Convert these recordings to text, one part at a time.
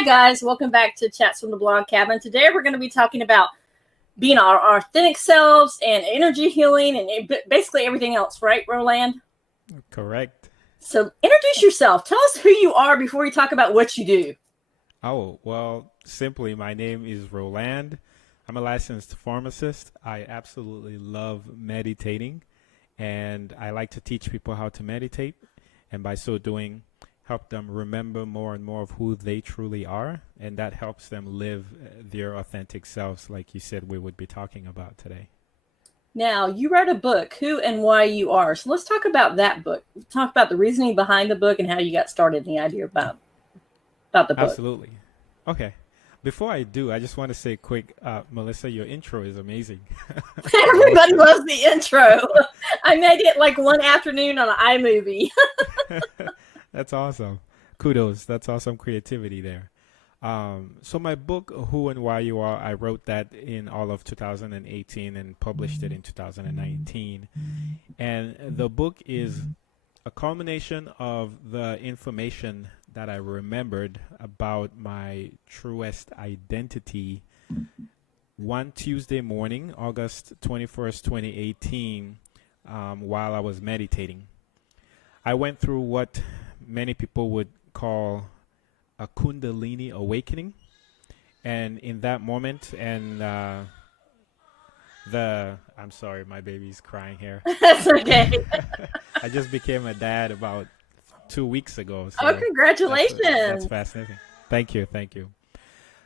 Hi guys, welcome back to Chats from the Blog Cabin. Today we're going to be talking about being our authentic selves and energy healing and basically everything else, right, Roland? Correct. So introduce yourself. Tell us who you are before we talk about what you do. Oh, well, simply, my name is Roland. I'm a licensed pharmacist. I absolutely love meditating, and I like to teach people how to meditate, and by so doing, help them remember more and more of who they truly are, and that helps them live their authentic selves, like you said we would be talking about today. Now, you wrote a book, Who and Why You Are. So let's talk about that book. Talk about the reasoning behind the book and how you got started and the idea about the book. Absolutely. Okay. Before I do, I just want to say quick, Melissa, your intro is amazing. Everybody loves the intro. I made it like one afternoon on an iMovie. That's awesome. Kudos. That's awesome creativity there. So my book, Who and Why You Are, I wrote that in all of 2018 and published it in 2019. And the book is a culmination of the information that I remembered about my truest identity one Tuesday morning, August 21st, 2018, while I was meditating. I went through what many people would call a Kundalini Awakening. And in that moment, and I'm sorry, my baby's crying here. That's okay. I just became a dad about 2 weeks ago. So Oh, congratulations. that's fascinating. Thank you. Thank you.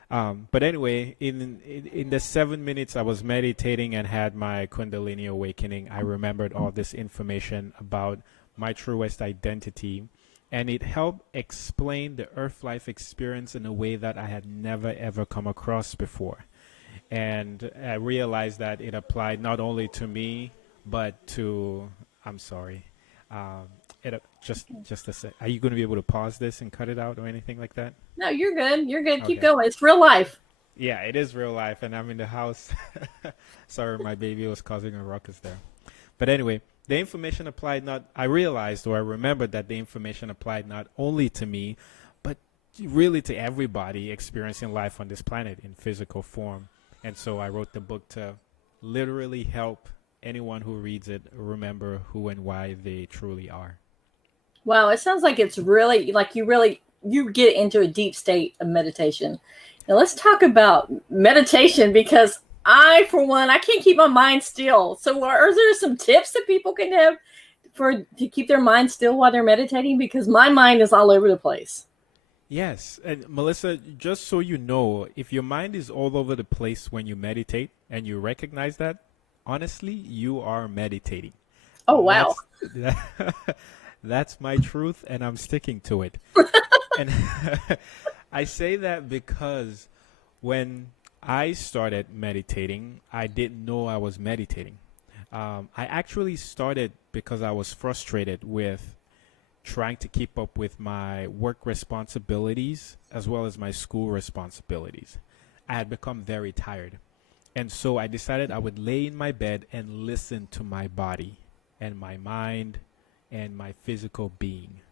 But anyway, in the 7 minutes I was meditating and had my Kundalini Awakening, I remembered all this information about my truest identity, and it helped explain the earth life experience in a way that I had never ever come across before. And I realized that it applied not only to me, but to, I'm sorry, just a sec. Are you going to be able to pause this and cut it out or anything like that? No, you're good. You're good. Keep Okay. going. It's real life. Yeah, it is real life, and I'm in the house. Sorry, my baby was causing a ruckus there. But anyway, the information applied not, I realized or I remembered that the information applied not only to me, but really to everybody experiencing life on this planet in physical form. And so I wrote the book to literally help anyone who reads it remember who and why they truly are. Wow, it sounds like it's really like you get into a deep state of meditation. Now let's talk about meditation because I, for one, I can't keep my mind still. So are there some tips that people can have to keep their mind still while they're meditating? Because my mind is all over the place. Yes, and Melissa, just so you know, if your mind is all over the place when you meditate and you recognize that, honestly, you are meditating. Oh, wow. That's that's my truth, and I'm sticking to it. And I say that because when I started meditating, I didn't know I was meditating. I actually started because I was frustrated with trying to keep up with my work responsibilities as well as my school responsibilities. I had become very tired. And so I decided I would lay in my bed and listen to my body and my mind and my physical being.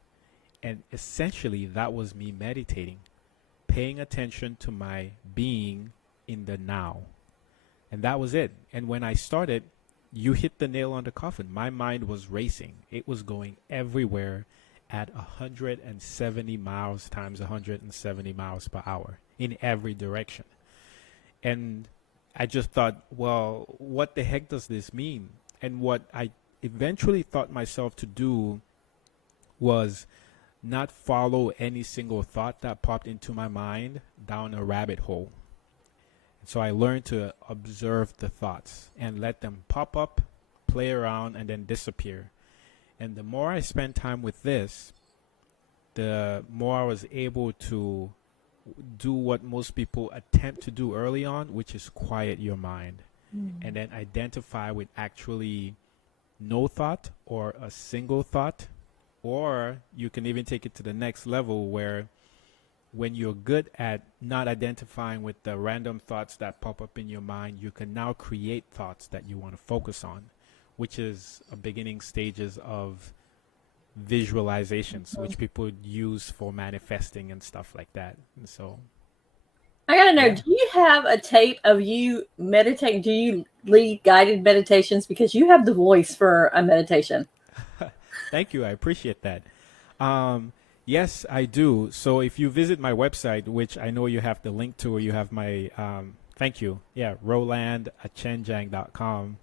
And essentially, that was me meditating, paying attention to my being in the now. And that was it. And when I started, you hit the nail on the coffin. My mind was racing. It was going everywhere at 170 miles times 170 miles per hour in every direction. And I just thought, well, what the heck does this mean? And what I eventually thought myself to do was not follow any single thought that popped into my mind down a rabbit hole. So I learned to observe the thoughts and let them pop up, play around, and then disappear. And the more I spent time with this, the more I was able to do what most people attempt to do early on, which is quiet your mind and then identify with actually no thought or a single thought. Or you can even take it to the next level where when you're good at not identifying with the random thoughts that pop up in your mind, you can now create thoughts that you want to focus on, which is a beginning stages of visualizations, which people use for manifesting and stuff like that. And so, I gotta know, yeah. do you have a tape of you meditating? Do you lead guided meditations? Because you have the voice for a meditation. Thank you. I appreciate that. Um, yes, I do. So if you visit my website, which I know you have the link to, or you have my, thank you. Yeah, rolandachenjang.com.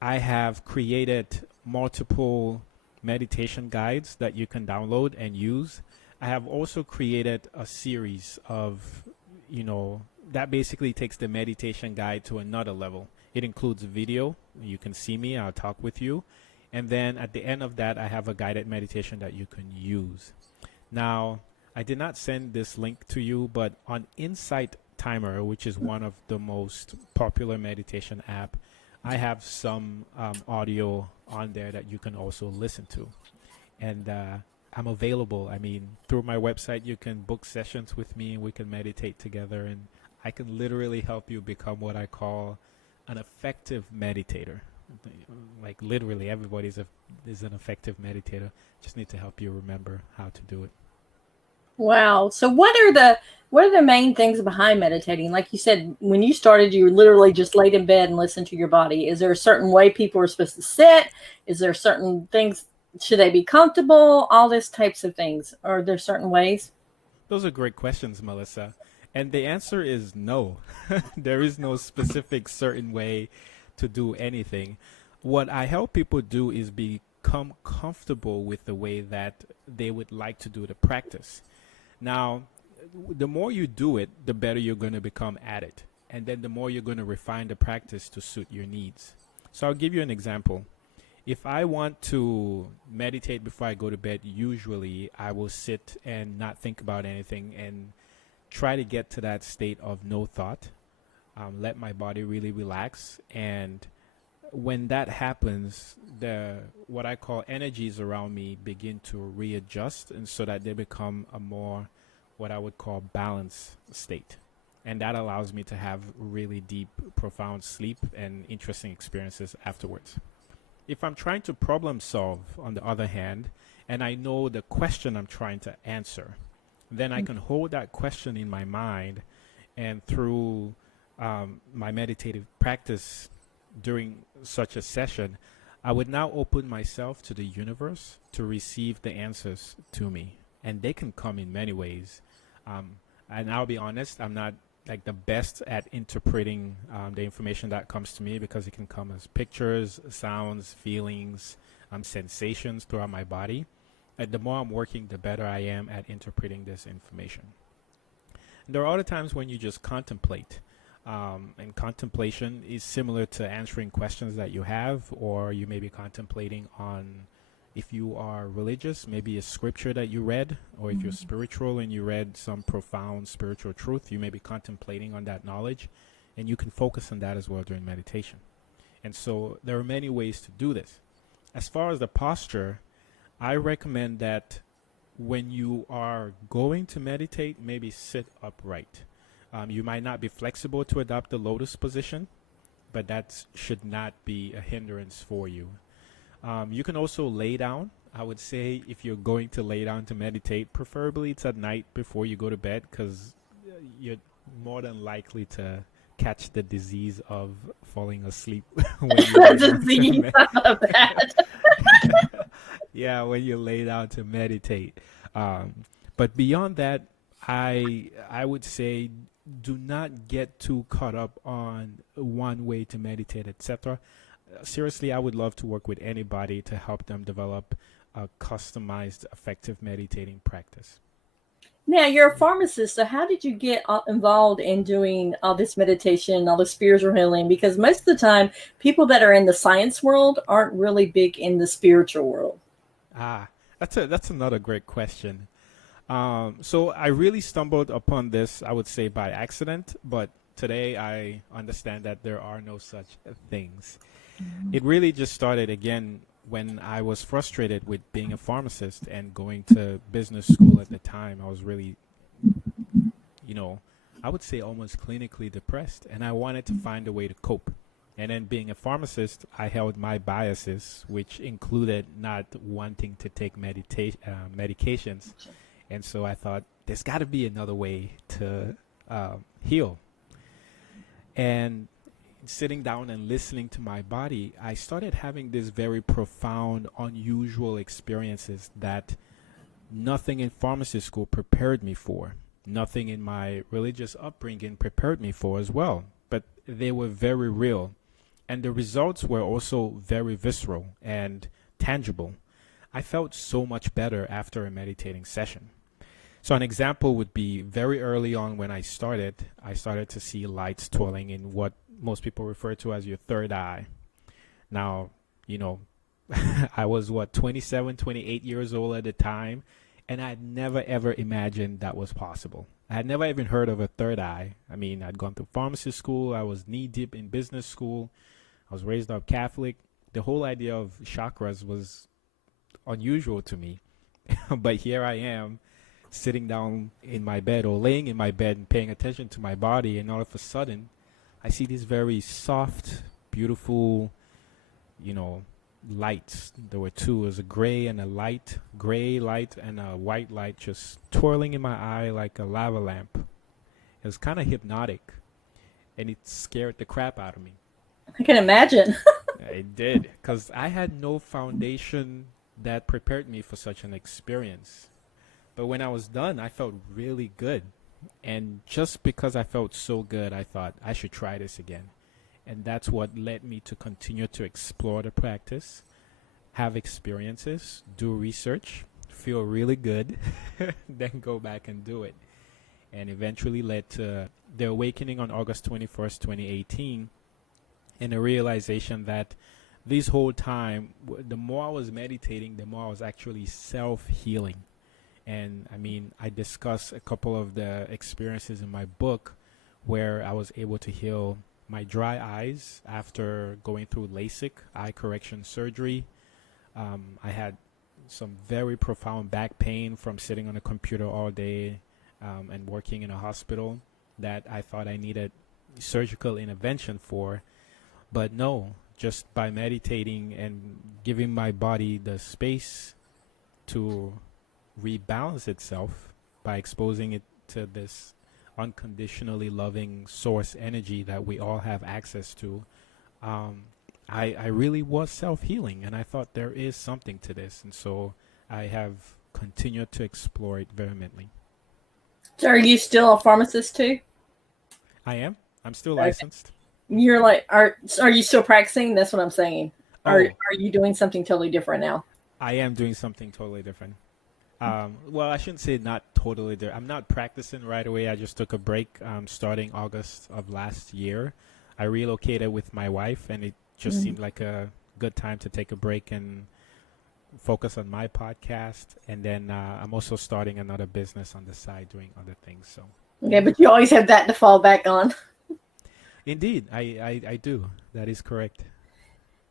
I have created multiple meditation guides that you can download and use. I have also created a series of, that basically takes the meditation guide to another level. It includes video. You can see me, I'll talk with you. And then at the end of that, I have a guided meditation that you can use. Now, I did not send this link to you, but on Insight Timer, which is one of the most popular meditation app, I have some audio on there that you can also listen to. And I'm available. I mean, through my website, you can book sessions with me. We can meditate together. And I can literally help you become what I call an effective meditator. Like literally everybody is an effective meditator. Just need to help you remember how to do it. Wow. So what are the main things behind meditating? Like you said, when you started, you literally just laid in bed and listened to your body. Is there a certain way people are supposed to sit? Is there certain things? Should they be comfortable? All these types of things. Are there certain ways? Those are great questions, Melissa. And the answer is no. There is no specific certain way to do anything. What I help people do is become comfortable with the way that they would like to do the practice. Now, the more you do it, the better you're going to become at it. And then the more you're going to refine the practice to suit your needs. So I'll give you an example. If I want to meditate before I go to bed, usually I will sit and not think about anything and try to get to that state of no thought. Let my body really relax. And when that happens, the what I call energies around me begin to readjust, and so that they become a more what I would call balanced state. And that allows me to have really deep, profound sleep and interesting experiences afterwards. If I'm trying to problem solve, on the other hand, and I know the question I'm trying to answer, then I can hold that question in my mind, and through my meditative practice during such a session, I would now open myself to the universe to receive the answers to me. And they can come in many ways. And I'll be honest, I'm not like the best at interpreting the information that comes to me, because it can come as pictures, sounds, feelings, sensations throughout my body. And the more I'm working, the better I am at interpreting this information. And there are other times when you just contemplate. And contemplation is similar to answering questions that you have, or you may be contemplating on, if you are religious, maybe a scripture that you read, or if you're spiritual and you read some profound spiritual truth, you may be contemplating on that knowledge, and you can focus on that as well during meditation. And so there are many ways to do this. As far as the posture, I recommend that when you are going to meditate, maybe sit upright. You might not be flexible to adopt the lotus position, but that should not be a hindrance for you. You can also lay down. I would say if you're going to lay down to meditate, preferably it's at night before you go to bed, because you're more than likely to catch the disease of falling asleep when you lay down Disease of that. yeah, when you lay down to meditate. But beyond that, I would say do not get too caught up on one way to meditate, etc. Seriously, I would love to work with anybody to help them develop a customized, effective meditating practice. Now, you're a pharmacist, so how did you get involved in doing all this meditation, all the spiritual healing? Because most of the time, people that are in the science world aren't really big in the spiritual world. That's another great question. So I really stumbled upon this, I would say, by accident, but today I understand that there are no such things. It really just started again when I was frustrated with being a pharmacist and going to business school at the time. I was really, I would say almost clinically depressed, and I wanted to find a way to cope. And then being a pharmacist, I held my biases, which included not wanting to take medications. And so I thought, there's got to be another way to heal. And sitting down and listening to my body, I started having these very profound, unusual experiences that nothing in pharmacy school prepared me for. Nothing in my religious upbringing prepared me for as well. But they were very real. And the results were also very visceral and tangible. I felt so much better after a meditating session. So an example would be very early on when I started to see lights twirling in what most people refer to as your third eye. Now, I was 27, 28 years old at the time, and I'd never ever imagined that was possible. I had never even heard of a third eye. I mean, I'd gone to pharmacy school, I was knee deep in business school, I was raised up Catholic. The whole idea of chakras was unusual to me. But here I am, sitting down in my bed or laying in my bed and paying attention to my body, and all of a sudden I see these very soft, beautiful, lights. There were two. It was a gray light and a white light just twirling in my eye like a lava lamp. It was kind of hypnotic, and it scared the crap out of me. I can imagine. It did, because I had no foundation that prepared me for such an experience. But when I was done, I felt really good. And just because I felt so good, I thought I should try this again. And that's what led me to continue to explore the practice, have experiences, do research, feel really good, then go back and do it. And eventually led to the awakening on August 21st, 2018, and a realization that this whole time, the more I was meditating, the more I was actually self-healing. And I mean, I discuss a couple of the experiences in my book where I was able to heal my dry eyes after going through LASIK, eye correction surgery. I had some very profound back pain from sitting on a computer all day and working in a hospital that I thought I needed surgical intervention for. But no, just by meditating and giving my body the space to rebalance itself by exposing it to this unconditionally loving source energy that we all have access to, I really was self-healing, and I thought there is something to this, and so I have continued to explore it vehemently. So are you still a pharmacist too? I am. I'm still licensed. You're like, are you still practicing? That's what I'm saying. Oh. Are you doing something totally different now? I am doing something totally different. Well, I shouldn't say not totally different. I'm not practicing right away. I just took a break starting August of last year. I relocated with my wife, and it just seemed like a good time to take a break and focus on my podcast. And then I'm also starting another business on the side, doing other things. So. Okay, but you always have that to fall back on. Indeed, I do. That is correct.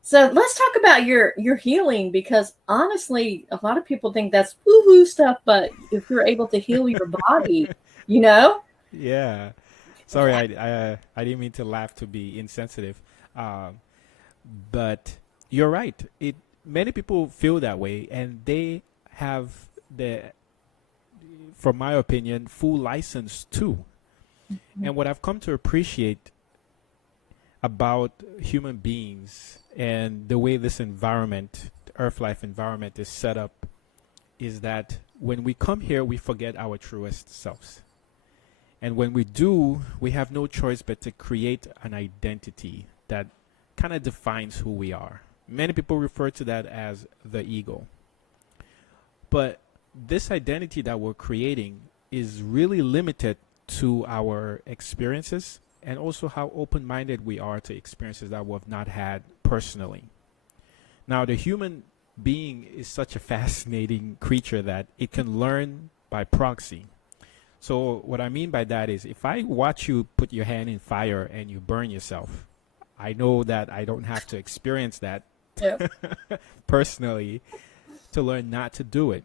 So let's talk about your healing, because honestly, a lot of people think that's woo-hoo stuff, but if you're able to heal your body, Yeah. Sorry, I didn't mean to laugh to be insensitive. But you're right. Many people feel that way, and they have from my opinion, full license too. Mm-hmm. And what I've come to appreciate about human beings and the way this environment, Earth life environment, is set up, is that when we come here, we forget our truest selves. And when we do, we have no choice but to create an identity that kind of defines who we are. Many people refer to that as the ego. But this identity that we're creating is really limited to our experiences, and also how open-minded we are to experiences that we have not had personally. Now, the human being is such a fascinating creature that it can learn by proxy. So what I mean by that is, if I watch you put your hand in fire and you burn yourself, I know that I don't have to experience that personally to learn not to do it.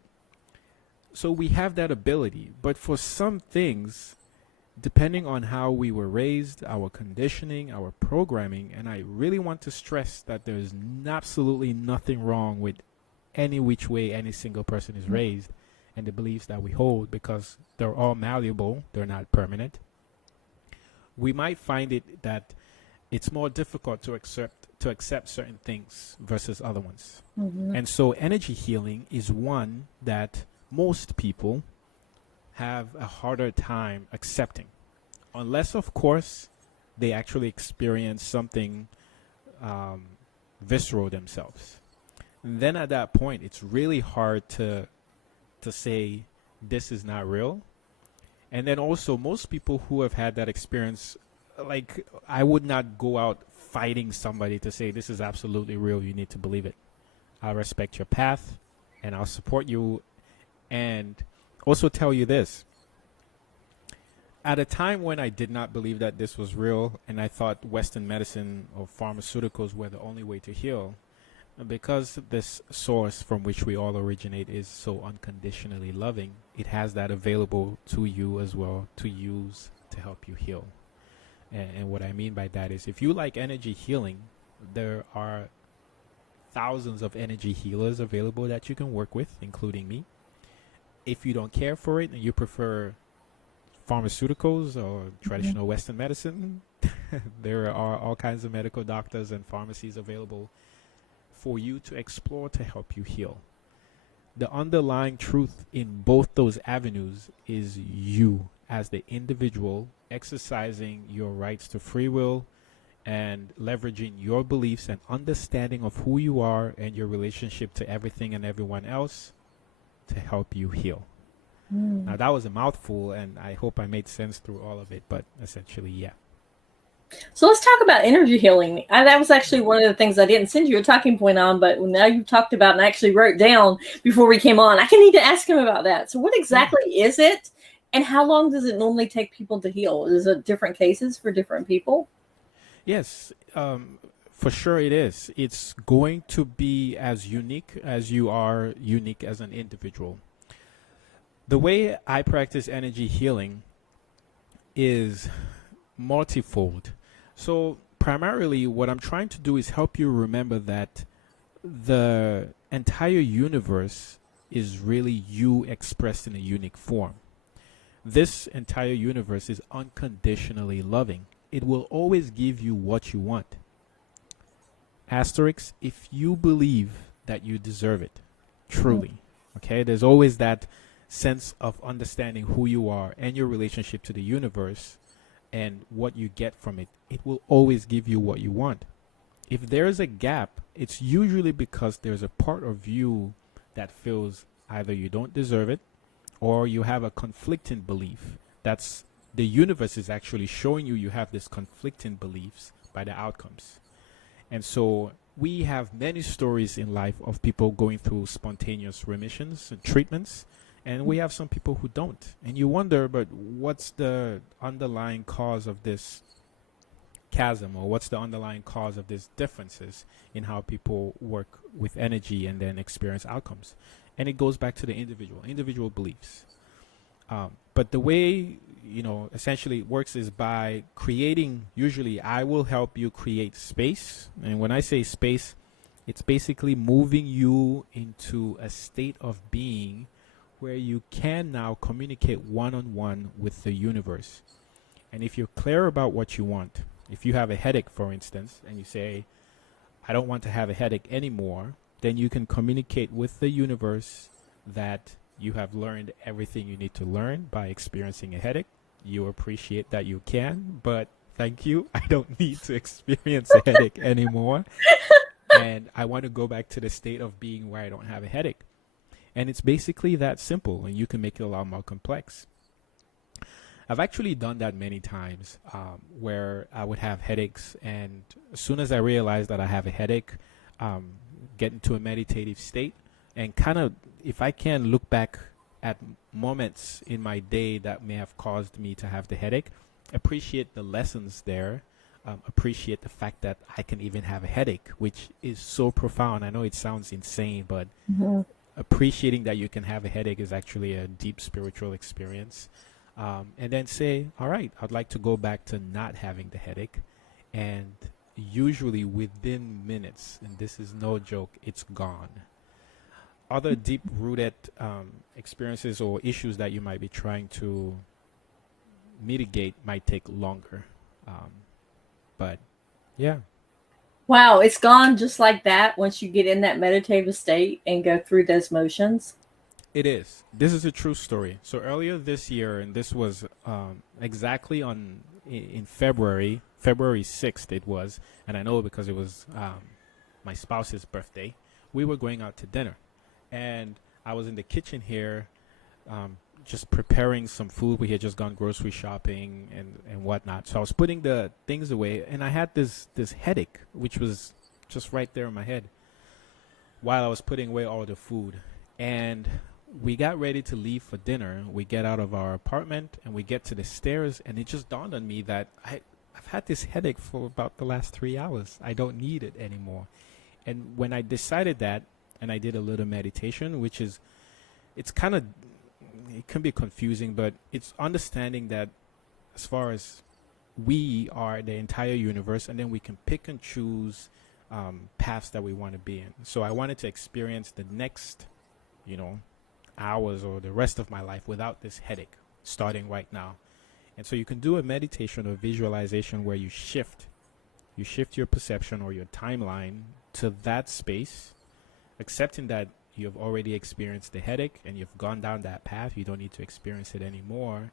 So we have that ability. But for some things, depending on how we were raised, our conditioning, our programming, and I really want to stress that there's absolutely nothing wrong with any which way any single person is raised and the beliefs that we hold, because they're all malleable, they're not permanent. We might find it that it's more difficult to accept certain things versus other ones. And so energy healing is one that most people have a harder time accepting, unless of course they actually experience something visceral themselves. And then at that point it's really hard to say this is not real. And then also most people who have had that experience, like, I would not go out fighting somebody to say this is absolutely real, you need to believe it. I'll respect your path and I'll support you, and also tell you this. At a time when I did not believe that this was real and I thought Western medicine or pharmaceuticals were the only way to heal, because this source from which we all originate is so unconditionally loving, it has that available to you as well to use to help you heal. And what I mean by that is, if you like energy healing, there are thousands of energy healers available that you can work with, including me. If you don't care for it and you prefer pharmaceuticals or traditional Western medicine, there are all kinds of medical doctors and pharmacies available for you to explore to help you heal. The underlying truth in both those avenues is you as the individual exercising your rights to free will and leveraging your beliefs and understanding of who you are and your relationship to everything and everyone else to help you heal. Now that was a mouthful, and I hope I made sense through all of it, but essentially, yeah. So let's talk about energy healing. That was actually one of the things I didn't send you a talking point on, but now you've talked about and I actually wrote down before we came on. I can need to ask him about that. So what exactly is it, and how long does it normally take people to heal? Is it different cases for different people? Yes, for sure it is. It's going to be as unique as you are unique as an individual. The way I practice energy healing is multifold. So primarily what I'm trying to do is help you remember that the entire universe is really you expressed in a unique form. This entire universe is unconditionally loving. It will always give you what you want. Asterisk, if you believe that you deserve it, truly. Okay, there's always that sense of understanding who you are and your relationship to the universe and what you get from it. It will always give you what you want. If there is a gap, it's usually because there's a part of you that feels either you don't deserve it or you have a conflicting belief. That's the universe is actually showing you you have this conflicting beliefs by the outcomes. And so we have many stories in life of people going through spontaneous remissions and treatments, and we have some people who don't. And you wonder, but what's the underlying cause of this chasm, or what's the underlying cause of these differences in how people work with energy and then experience outcomes? And it goes back to the individual beliefs. But the way, essentially it works is by creating, usually I will help you create space. And when I say space, it's basically moving you into a state of being where you can now communicate one-on-one with the universe. And if you're clear about what you want, if you have a headache, for instance, and you say, I don't want to have a headache anymore, then you can communicate with the universe that you have learned everything you need to learn by experiencing a headache. You appreciate that you can, but thank you. I don't need to experience a headache anymore. And I want to go back to the state of being where I don't have a headache. And it's basically that simple, and you can make it a lot more complex. I've actually done that many times where I would have headaches, and as soon as I realized that I have a headache, get into a meditative state and kind of, if I can, look back at moments in my day that may have caused me to have the headache, appreciate the lessons there, appreciate the fact that I can even have a headache, which is so profound. I know it sounds insane, but appreciating that you can have a headache is actually a deep spiritual experience. And then say, all right, I'd like to go back to not having the headache. And usually within minutes, and this is no joke, it's gone. Other deep rooted experiences or issues that you might be trying to mitigate might take longer. Um, but yeah, Wow, it's gone just like that once you get in that meditative state and go through those motions. it is. This is a true story. So earlier this year, and this was exactly in February, February 6th it was, and I know because it was my spouse's birthday. We were going out to dinner, and I was in the kitchen here, just preparing some food. We had just gone grocery shopping and whatnot. So I was putting the things away, and I had this headache, which was just right there in my head while I was putting away all the food. And we got ready to leave for dinner. We get out of our apartment and we get to the stairs, and it just dawned on me that I've had this headache for about the last 3 hours. I don't need it anymore. And when I decided that, and I did a little meditation, which is, it's kind of, it can be confusing, but it's understanding that as far as we are the entire universe, and then we can pick and choose paths that we want to be in. So I wanted to experience the next, hours or the rest of my life without this headache starting right now. And so you can do a meditation or visualization where you shift your perception or your timeline to that space, accepting that you've already experienced the headache and you've gone down that path. You don't need to experience it anymore.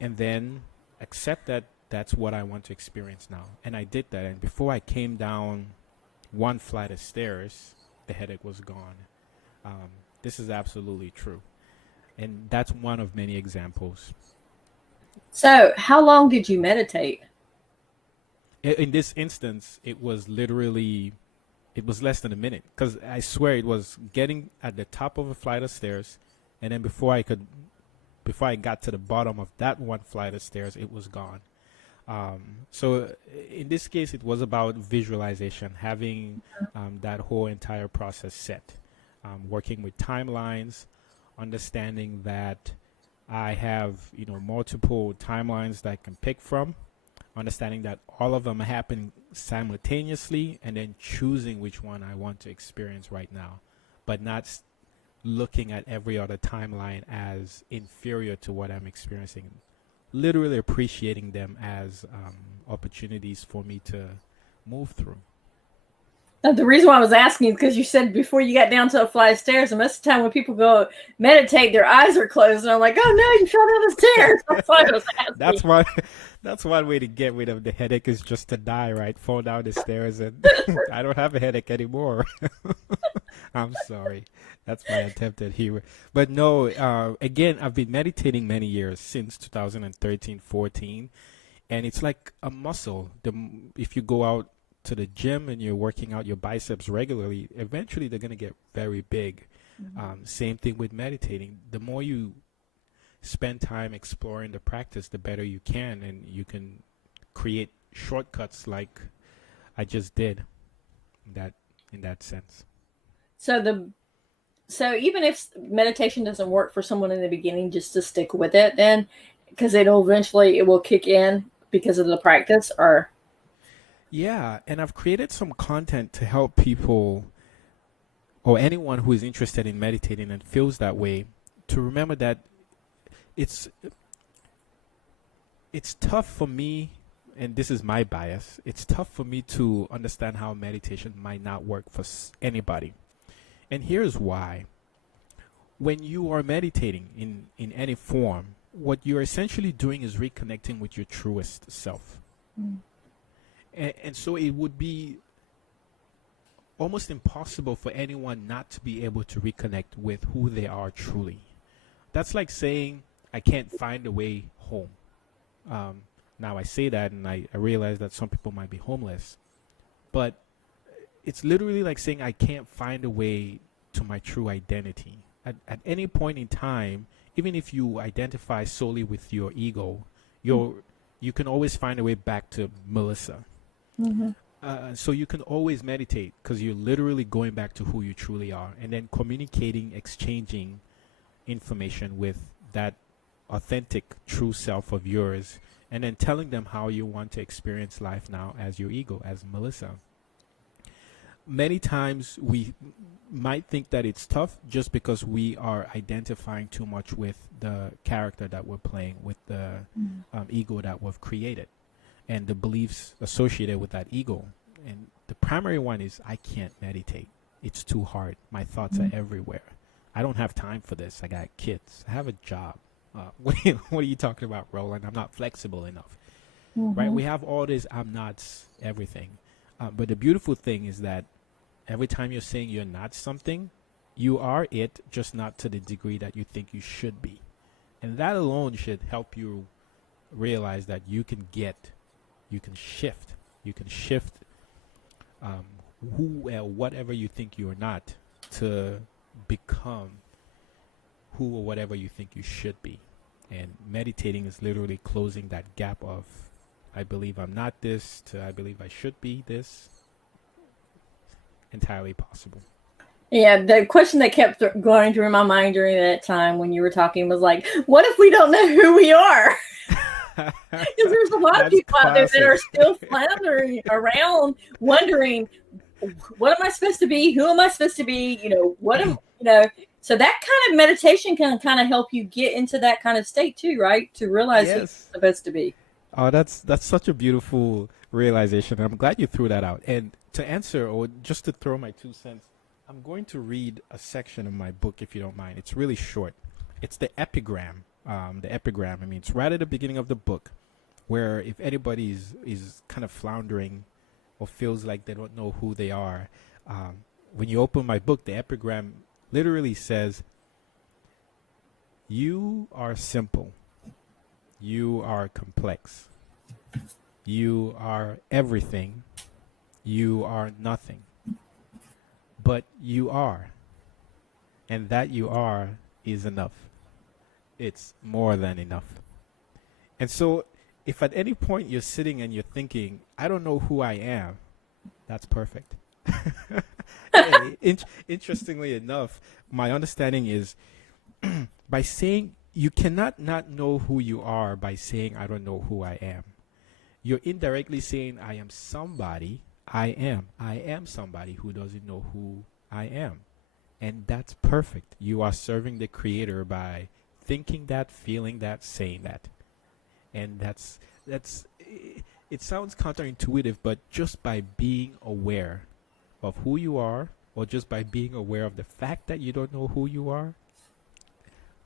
And then accept that that's what I want to experience now. And I did that. And before I came down one flight of stairs, the headache was gone. This is absolutely true. And that's one of many examples. So, how long did you meditate? In this instance, it was less than a minute, because I swear it was getting at the top of a flight of stairs, and then before I got to the bottom of that one flight of stairs, it was gone. So in this case, it was about visualization, having that whole entire process set, working with timelines, understanding that I have multiple timelines that I can pick from, understanding that all of them happen simultaneously, and then choosing which one I want to experience right now, but not looking at every other timeline as inferior to what I'm experiencing. Literally appreciating them as opportunities for me to move through. Now, the reason why I was asking is because you said before you got down to a flight of stairs, and most of the time when people go meditate, their eyes are closed, and I'm like, oh no, you fell down the stairs. That's why I was asking. That's one way to get rid of the headache, is just to die, right? Fall down the stairs, and I don't have a headache anymore. I'm sorry. That's my attempt at humor. But no, again, I've been meditating many years, since 2013, 14, and it's like a muscle. If you go out to the gym and you're working out your biceps regularly, eventually they're going to get very big. Mm-hmm. Same thing with meditating. The more you spend time exploring the practice, the better you can, and you can create shortcuts like I just did in that sense. So even if meditation doesn't work for someone in the beginning, just to stick with it then, because it will kick in because of the practice, or yeah, and I've created some content to help people or anyone who is interested in meditating and feels that way to remember that it's tough for me, and this is my bias, it's tough for me to understand how meditation might not work for anybody. And here's why. When you are meditating in any form, what you're essentially doing is reconnecting with your truest self. Mm. And so it would be almost impossible for anyone not to be able to reconnect with who they are truly. That's like saying, I can't find a way home. Now I say that and I realize that some people might be homeless. But it's literally like saying I can't find a way to my true identity. At any point in time, even if you identify solely with your ego, you can always find a way back to Melissa. Mm-hmm. So you can always meditate because you're literally going back to who you truly are, and then communicating, exchanging information with that authentic, true self of yours, and then telling them how you want to experience life now as your ego, as Melissa. Many times we might think that it's tough just because we are identifying too much with the character that we're playing, with the ego that we've created, and the beliefs associated with that ego. And the primary one is, I can't meditate. It's too hard. My thoughts are everywhere. I don't have time for this. I got kids. I have a job. What are you talking about, Roland? I'm not flexible enough. Right? We have all this I'm nots, everything. But the beautiful thing is that every time you're saying you're not something, you are it, just not to the degree that you think you should be. And that alone should help you realize that you can shift whatever you think you're not to become who or whatever you think you should be. And meditating is literally closing that gap of, I believe I'm not this, to I believe I should be this. Entirely possible. Yeah, the question that kept going through my mind during that time when you were talking was like, what if we don't know who we are? Because there's a lot of people out there that are still floundering around, wondering, what am I supposed to be? Who am I supposed to be? So that kind of meditation can kind of help you get into that kind of state too, right? To realize who you're supposed to be. Oh, that's such a beautiful realization. I'm glad you threw that out. And to answer, or just to throw my 2 cents, I'm going to read a section of my book, if you don't mind. It's really short. It's the Epigram. I mean, it's right at the beginning of the book, where if anybody is kind of floundering or feels like they don't know who they are, when you open my book, the Epigram literally says, you are simple. You are complex. You are everything. You are nothing. But you are. And that you are is enough. It's more than enough. And so if at any point you're sitting and you're thinking, I don't know who I am, that's perfect. Interestingly enough, my understanding is by saying you cannot not know who you are by saying I don't know who I am. You're indirectly saying I am somebody. I am somebody who doesn't know who I am. And that's perfect. You are serving the Creator by thinking that, feeling that, saying that. And that's it sounds counterintuitive, but just by being aware of who you are, or just by being aware of the fact that you don't know who you are,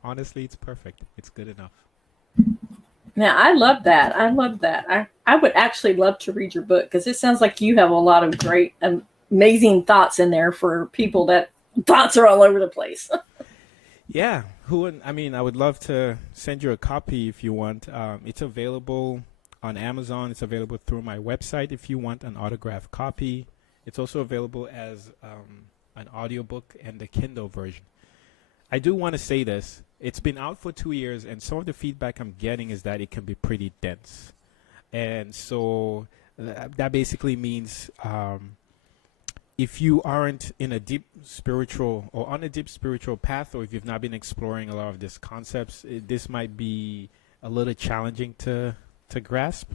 honestly, it's perfect. It's good enough. Now, I love that. I would actually love to read your book, because it sounds like you have a lot of great, amazing thoughts in there for people that thoughts are all over the place. Yeah. I would love to send you a copy if you want. It's available on Amazon. It's available through my website if you want an autographed copy. It's also available as an audiobook and the Kindle version. I do want to say this. It's been out for 2 years, and some of the feedback I'm getting is that it can be pretty dense. And so that basically means if you aren't in a deep spiritual or on a deep spiritual path, or if you've not been exploring a lot of these concepts, this might be a little challenging to grasp.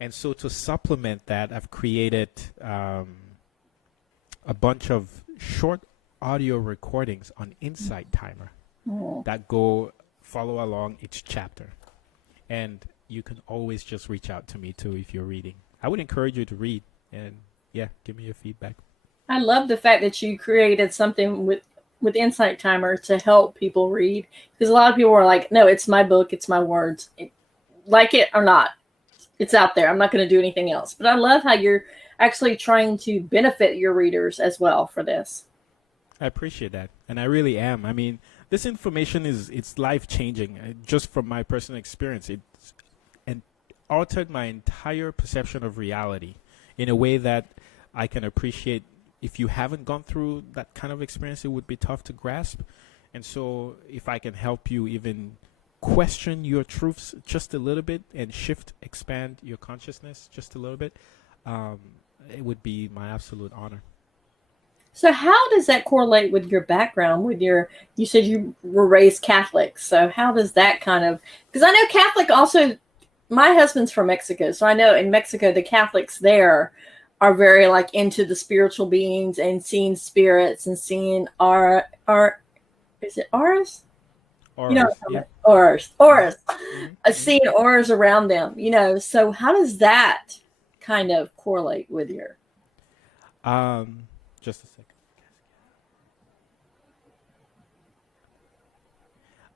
And so to supplement that, I've created a bunch of short audio recordings on Insight Timer that follow along each chapter. And you can always just reach out to me too if you're reading. I would encourage you to read and give me your feedback. I love the fact that you created something with Insight Timer to help people read, because a lot of people are like, no, it's my book, it's my words. Like it or not, it's out there. I'm not going to do anything else. But I love how you're actually trying to benefit your readers as well for this. I appreciate that. And I really am. I mean, this information it's life-changing. Just from my personal experience, it's altered my entire perception of reality in a way that I can appreciate. If you haven't gone through that kind of experience, it would be tough to grasp. And so if I can help you even question your truths just a little bit and expand your consciousness just a little bit, it would be my absolute honor. So how does that correlate with your background? You said you were raised Catholic. So how does that kind of, because I know Catholic also, my husband's from Mexico. So I know in Mexico, the Catholics there are very like into the spiritual beings and seeing spirits and seeing is it auras? You know, Auras, yeah. auras, Mm-hmm. seeing auras around them, so how does that kind of correlate with your, Just a second.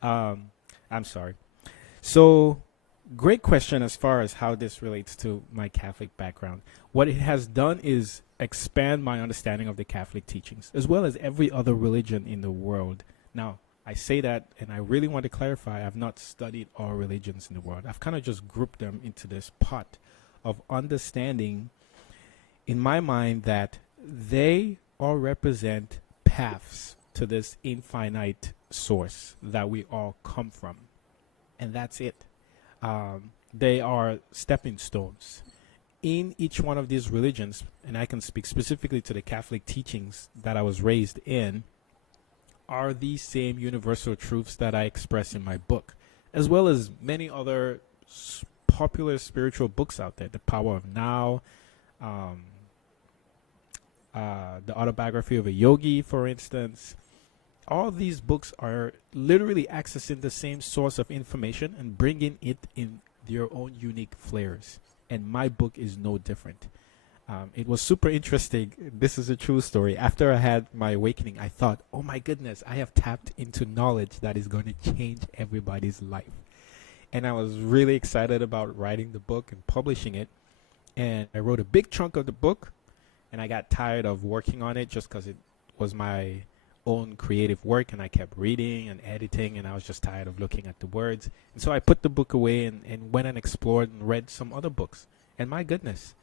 Um, I'm sorry. So, great question as far as how this relates to my Catholic background. What it has done is expand my understanding of the Catholic teachings, as well as every other religion in the world. Now, I say that, and I really want to clarify, I've not studied all religions in the world. I've kind of just grouped them into this pot of understanding, in my mind, that they all represent paths to this infinite source that we all come from. And that's it. They are stepping stones. In each one of these religions, and I can speak specifically to the Catholic teachings that I was raised in, are these same universal truths that I express in my book, as well as many other popular spiritual books out there. The Power of Now, um, the Autobiography of a Yogi, for instance. All these books are literally accessing the same source of information and bringing it in their own unique flares. And my book is no different. It was super interesting. This is a true story. After I had my awakening, I thought, oh my goodness, I have tapped into knowledge that is going to change everybody's life. And I was really excited about writing the book and publishing it. And I wrote a big chunk of the book, and I got tired of working on it just because it was my own creative work, and I kept reading and editing, and I was just tired of looking at the words. And so I put the book away and went and explored and read some other books. And my goodness,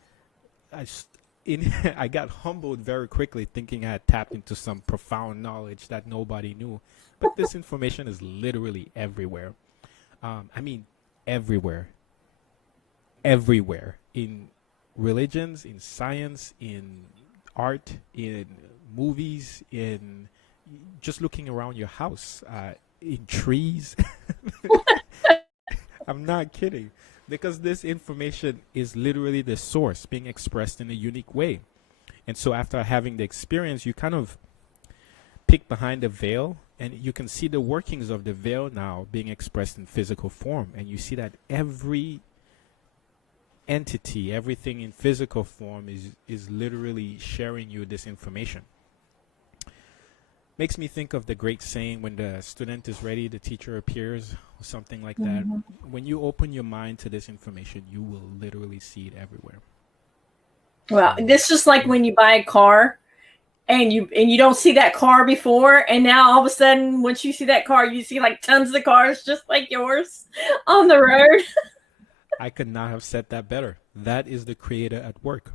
I got humbled very quickly, thinking I had tapped into some profound knowledge that nobody knew. But this information is literally everywhere. I mean, everywhere. Everywhere. In religions, in science, in art, in movies, in just looking around your house, in trees. I'm not kidding. Because this information is literally the source being expressed in a unique way. And so after having the experience, you kind of peek behind the veil, and you can see the workings of the veil now being expressed in physical form. And you see that every entity, everything in physical form is literally sharing you this information. Makes me think of the great saying, when the student is ready, the teacher appears, or something like that. When you open your mind to this information, you will literally see it everywhere. well, this just like when you buy a car and you don't see that car before, and now all of a sudden once you see that car, you see like tons of cars just like yours on the road. I could not have said that better. That is the creator at work.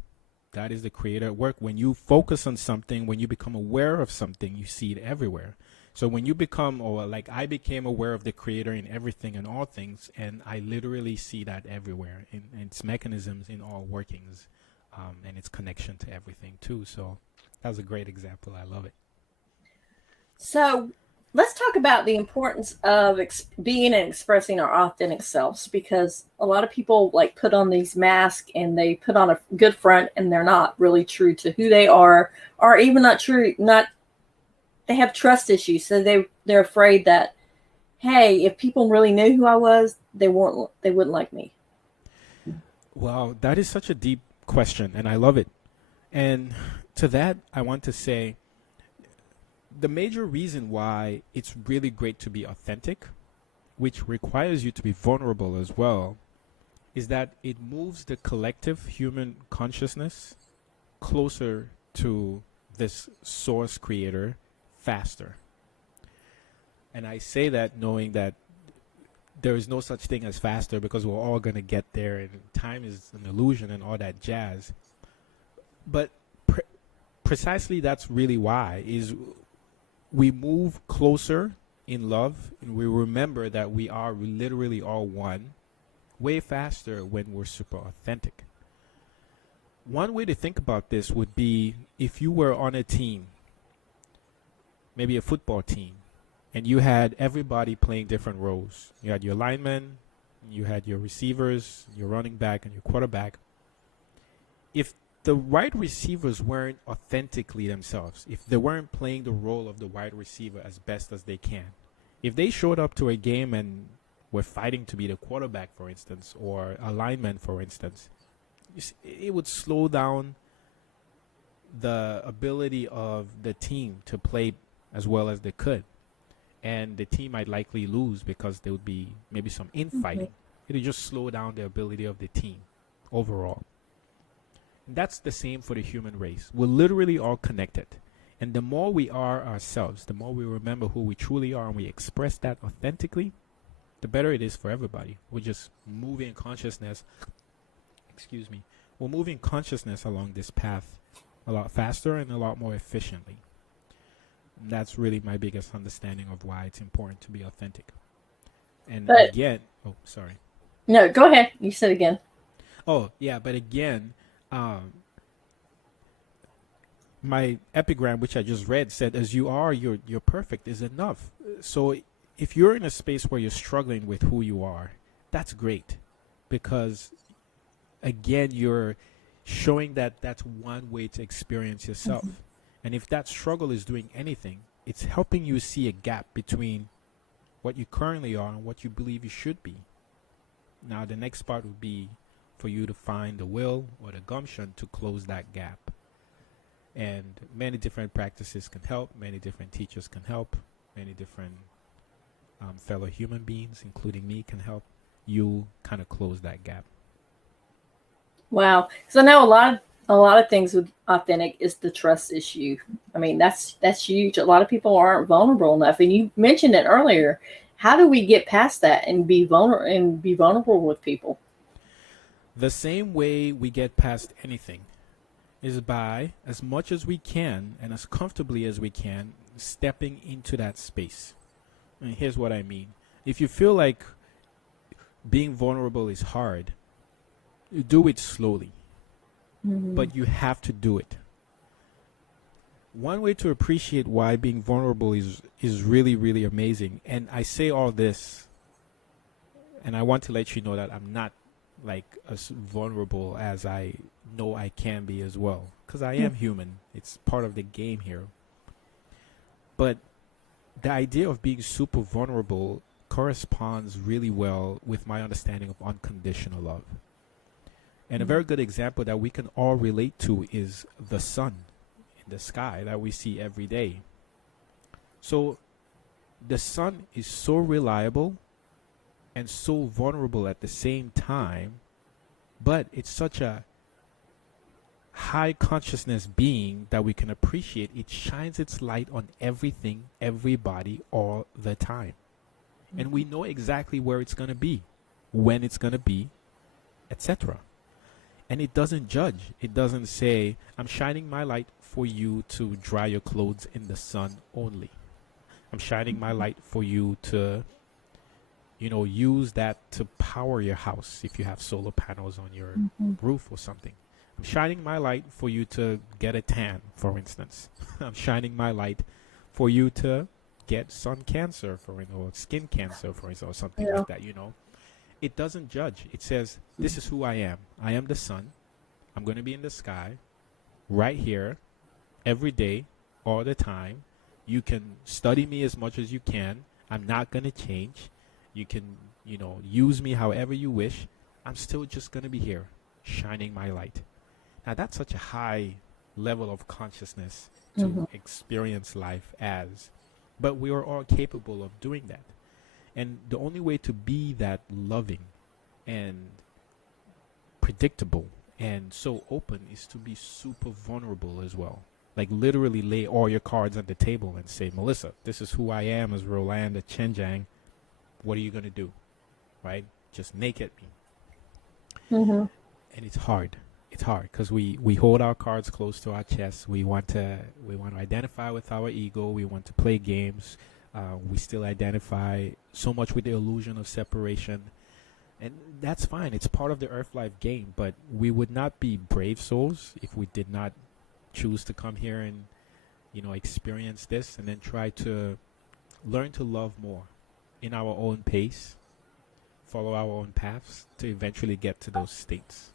That is the creator at work. When you focus on something, when you become aware of something, you see it everywhere. So when you become, or like I became aware of the creator in everything and all things, and I literally see that everywhere in its mechanisms, in all workings, and its connection to everything too. So that was a great example. I love it. So let's talk about the importance of being and expressing our authentic selves, because a lot of people like put on these masks and they put on a good front and they're not really true to who they are, or even not true, not, they have trust issues. So they're afraid that, hey, if people really knew who I was, they wouldn't like me. Wow, that is such a deep question, and I love it. And to that, I want to say the major reason why it's really great to be authentic, which requires you to be vulnerable as well, is that it moves the collective human consciousness closer to this source creator faster. And I say that knowing that there is no such thing as faster, because we're all going to get there, and time is an illusion and all that jazz. But precisely that's really why is we move closer in love, and we remember that we are literally all one way faster when we're super authentic. One way to think about this would be if you were on a team maybe a football team, and you had everybody playing different roles. You had your linemen, you had your receivers, your running back, and your quarterback. If the wide receivers weren't authentically themselves, if they weren't playing the role of the wide receiver as best as they can, if they showed up to a game and were fighting to be the quarterback, for instance, or a lineman, for instance, it would slow down the ability of the team to play as well as they could. And the team might likely lose because there would be maybe some infighting. It would just slow down the ability of the team overall. And that's the same for the human race. We're literally all connected. And the more we are ourselves, the more we remember who we truly are and we express that authentically, the better it is for everybody. We're just moving consciousness, we're moving consciousness along this path a lot faster and a lot more efficiently. And that's really my biggest understanding of why it's important to be authentic. And again, No, go ahead. You said again. Oh, yeah, but again, my epigram, which I just read, said, as you are, you're perfect is enough. So if you're in a space where you're struggling with who you are, that's great. Because, again, you're showing that that's one way to experience yourself. And if that struggle is doing anything, it's helping you see a gap between what you currently are and what you believe you should be. Now, the next part would be for you to find the will or the gumption to close that gap. And many different practices can help. Many different teachers can help. Many different fellow human beings, including me, can help you kind of close that gap. Wow. So now a lot of things with authentic is the trust issue. I mean, that's huge. A lot of people aren't vulnerable enough. And you mentioned it earlier. How do we get past that and be vulnerable with people? The same way we get past anything is by, as much as we can and as comfortably as we can, stepping into that space. And here's what I mean. If you feel like being vulnerable is hard, do it slowly. But you have to do it. One way to appreciate why being vulnerable is really, really amazing. And I say all this, and I want to let you know that I'm not like as vulnerable as I know I can be as well. Because I am human. It's part of the game here. But the idea of being super vulnerable corresponds really well with my understanding of unconditional love. And a very good example that we can all relate to is the sun in the sky that we see every day. So the sun is so reliable and so vulnerable at the same time, but it's such a high consciousness being that we can appreciate. It shines its light on everything, everybody, all the time. And we know exactly where it's going to be, when it's going to be, etc. And it doesn't judge. It doesn't say, I'm shining my light for you to dry your clothes in the sun only. I'm shining my light for you to, use that to power your house if you have solar panels on your roof or something. I'm shining my light for you to get a tan, for instance. I'm shining my light for you to get sun cancer, or skin cancer, for instance, or something like that, It doesn't judge. It says, this is who I am. I am the sun. I'm going to be in the sky right here every day, all the time. You can study me as much as you can. I'm not going to change. You can, use me however you wish. I'm still just going to be here, shining my light. Now, that's such a high level of consciousness to experience life as. But we are all capable of doing that. And the only way to be that loving and predictable and so open is to be super vulnerable as well. Like literally lay all your cards on the table and say, Melissa, this is who I am as Roland Achenjang. What are you going to do? Right? Just naked me. And it's hard. It's hard because we hold our cards close to our chest. We want to identify with our ego. We want to play games. We still identify so much with the illusion of separation. And that's fine. It's part of the Earth Life game. But we would not be brave souls if we did not choose to come here and experience this and then try to learn to love more in our own pace, follow our own paths to eventually get to those states.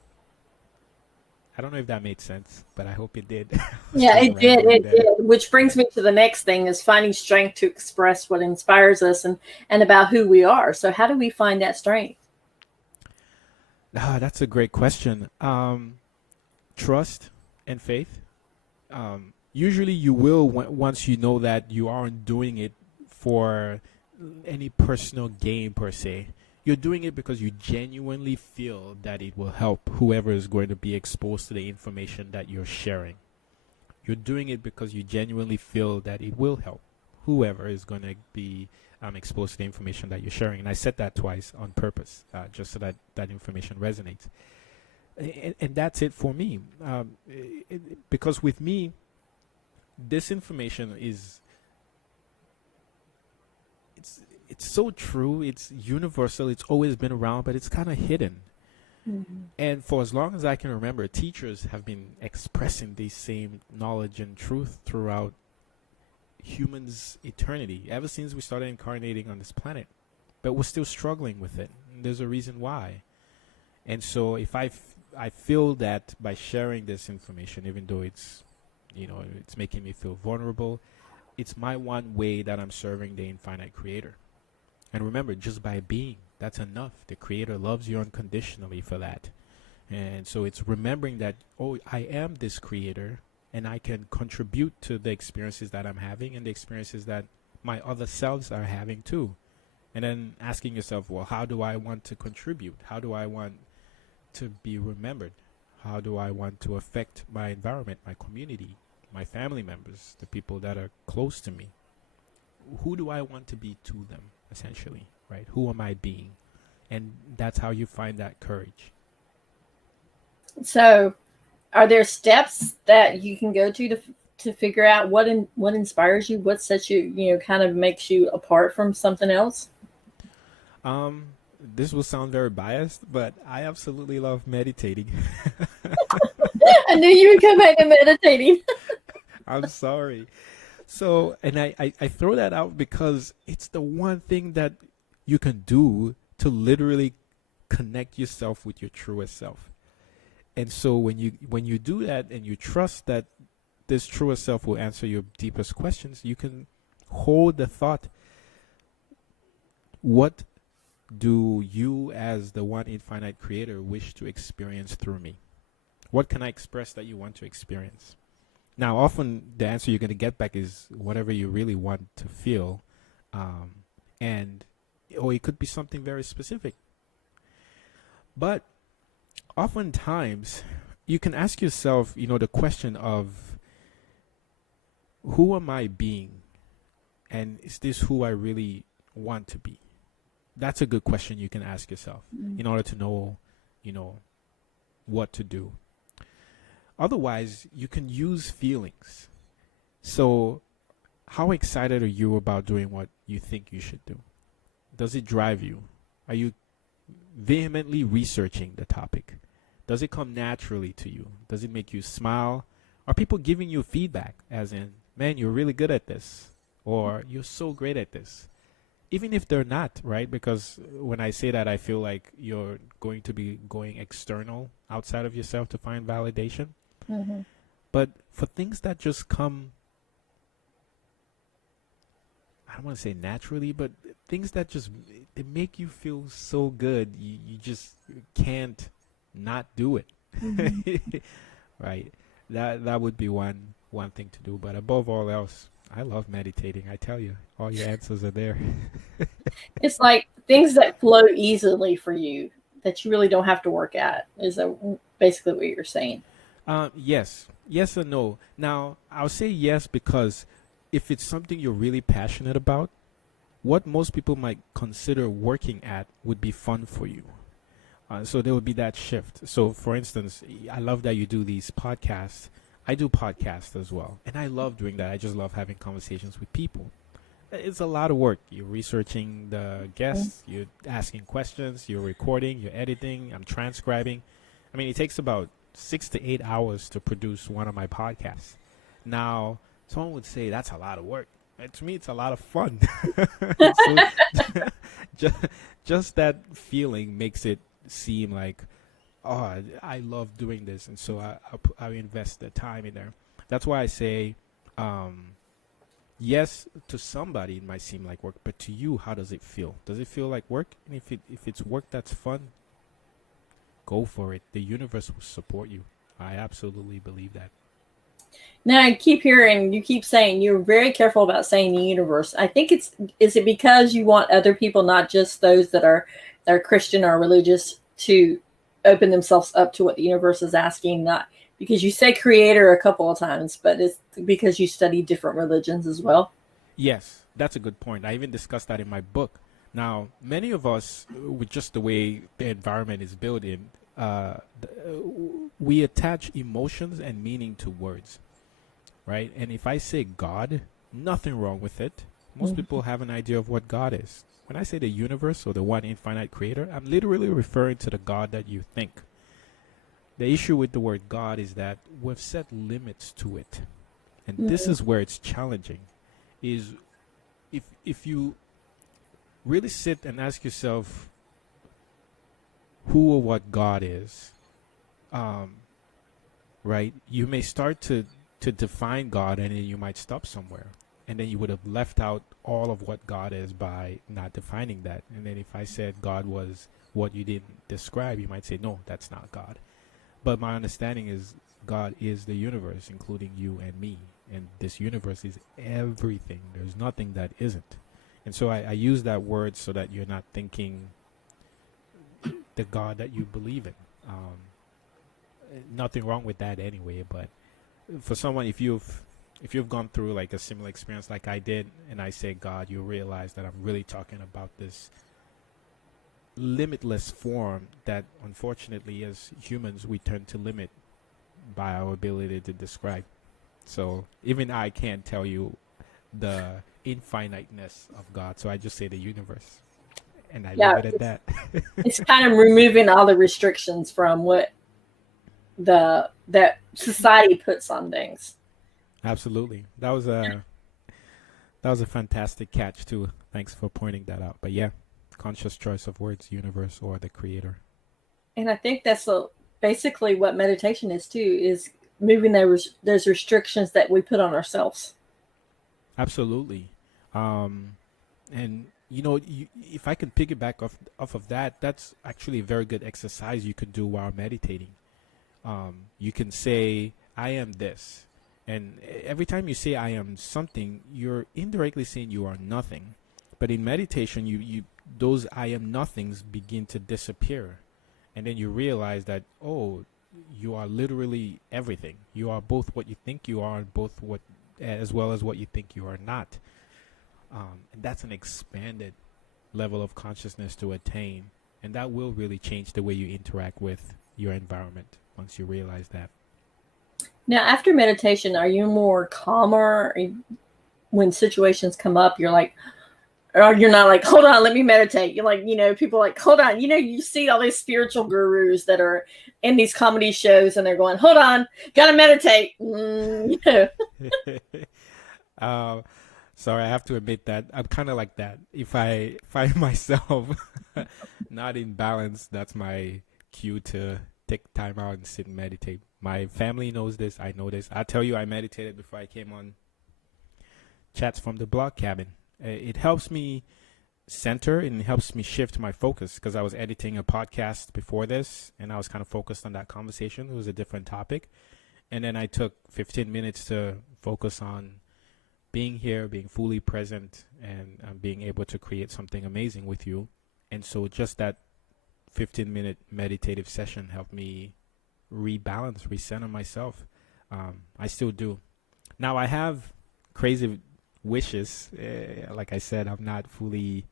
I don't know if that made sense, but I hope it did. Yeah, it did. It did. Which brings me to the next thing, is finding strength to express what inspires us and about who we are. So how do we find that strength? That's a great question. Trust and faith. Usually you will, once you know that you aren't doing it for any personal gain per se. You're doing it because you genuinely feel that it will help whoever is going to be exposed to the information that you're sharing. You're doing it because you genuinely feel that it will help whoever is going to be exposed to the information that you're sharing. And I said that twice on purpose, just so that that information resonates. And that's it for me. Because with me, this information is it's so true, it's universal, it's always been around, but it's kind of hidden. Mm-hmm. And for as long as I can remember, teachers have been expressing this same knowledge and truth throughout humans' eternity, ever since we started incarnating on this planet. But we're still struggling with it. And there's a reason why. And so if I feel that by sharing this information, even though it's making me feel vulnerable, it's my one way that I'm serving the infinite creator. And remember, just by being, that's enough. The creator loves you unconditionally for that. And so it's remembering that, I am this creator and I can contribute to the experiences that I'm having and the experiences that my other selves are having too. And then asking yourself, well, how do I want to contribute? How do I want to be remembered? How do I want to affect my environment, my community, my family members, the people that are close to me? Who do I want to be to them, essentially, right? Who am I being? And that's how you find that courage. So, are there steps that you can go to figure out what inspires you, what sets you, kind of makes you apart from something else? This will sound very biased, but I absolutely love meditating. I knew you would come back to meditating. I'm sorry. So, and I throw that out because it's the one thing that you can do to literally connect yourself with your truest self. And so when you do that and you trust that this truest self will answer your deepest questions, you can hold the thought, what do you as the one infinite creator wish to experience through me? What can I express that you want to experience? Now, often the answer you're going to get back is whatever you really want to feel, or it could be something very specific. But oftentimes, you can ask yourself, the question of, who am I being? And is this who I really want to be? That's a good question you can ask yourself in order to know, what to do. Otherwise, you can use feelings. So, how excited are you about doing what you think you should do? Does it drive you? Are you vehemently researching the topic? Does it come naturally to you? Does it make you smile? Are people giving you feedback, as in, man, you're really good at this, or you're so great at this? Even if they're not, right? Because when I say that, I feel like you're going to be going external, outside of yourself, to find validation. Mm-hmm. But for things that just come, I don't want to say naturally, but things that just, they make you feel so good, you just can't not do it. Mm-hmm. Right? That would be one thing to do. But above all else, I love meditating. I tell you, all your answers are there. It's like things that flow easily for you, that you really don't have to work at, is basically what you're saying. Yes and no. Now, I'll say yes because if it's something you're really passionate about, what most people might consider working at would be fun for you. So there would be that shift. So, for instance, I love that you do these podcasts. I do podcasts as well, and I love doing that. I just love having conversations with people. It's a lot of work. You're researching the guests, you're asking questions, you're recording, you're editing, I'm transcribing. I mean, it takes about 6 to 8 hours to produce one of my podcasts. Now, someone would say that's a lot of work. And to me, it's a lot of fun. So just, just that feeling makes it seem like, oh, I love doing this, and so I invest the time in there. That's why I say, um, yes, to somebody it might seem like work, but to you, how does it feel? Does it feel like work? And if it's work that's fun, go for it. The universe will support you. I absolutely believe that. Now I keep hearing you keep saying you're very careful about saying the universe. I think is it because you want other people, not just those that are Christian or religious, to open themselves up to what the universe is asking, not because you say creator a couple of times, but it's because you study different religions as well. Yes, that's a good point. I even discussed that in my book. Now, many of us, with just the way the environment is built in, we attach emotions and meaning to words, right? And if I say God, nothing wrong with it. Most people have an idea of what God is. When I say the universe or the one infinite creator, I'm literally referring to the God that you think. The issue with the word God is that we've set limits to it. And this is where it's challenging. Is if you really sit and ask yourself who or what God is, right? You may start to define God, and then you might stop somewhere, and then you would have left out all of what God is by not defining that. And then if I said God was what you didn't describe, you might say, no, that's not God. But my understanding is God is the universe, including you and me. And this universe is everything. There's nothing that isn't. And so I use that word so that you're not thinking the God that you believe in. Nothing wrong with that anyway. But for someone, if you've gone through like a similar experience like I did, and I say God, you realize that I'm really talking about this limitless form that unfortunately as humans we tend to limit by our ability to describe. So even I can't tell you the infiniteness of God, so I just say the universe, and I Yeah, leave it at that. it's kind of removing all the restrictions from what the that society puts on things. Absolutely, that was a fantastic catch too. Thanks for pointing that out. But yeah, conscious choice of words, universe or the creator. And I think that's basically what meditation is too, is moving those restrictions that we put on ourselves. Absolutely. And if I can piggyback off of that, that's actually a very good exercise you could do while meditating. You can say, I am this. And every time you say I am something, you're indirectly saying you are nothing. But in meditation, you those I am nothings begin to disappear. And then you realize that, oh, you are literally everything. You are both what you think you are and both what as well as what you think you are not. And that's an expanded level of consciousness to attain. And that will really change the way you interact with your environment once you realize that. Now, after meditation, are you more calmer when situations come up? You're like, or you're not like, hold on, let me meditate. You're like, people are like, hold on. You see all these spiritual gurus that are in these comedy shows and they're going, hold on, gotta meditate. uh, sorry, I have to admit that I'm kind of like that. If I find myself not in balance, that's my cue to take time out and sit and meditate. My family knows this. I know this. I tell you, I meditated before I came on Chats from the Blog Cabin. It helps me center and it helps me shift my focus because I was editing a podcast before this and I was kind of focused on that conversation. It was a different topic. And then I took 15 minutes to focus on being here, being fully present, and being able to create something amazing with you. And so just that 15-minute meditative session helped me rebalance, recenter myself. I still do. Now I have crazy wishes. Like I said, I'm not fully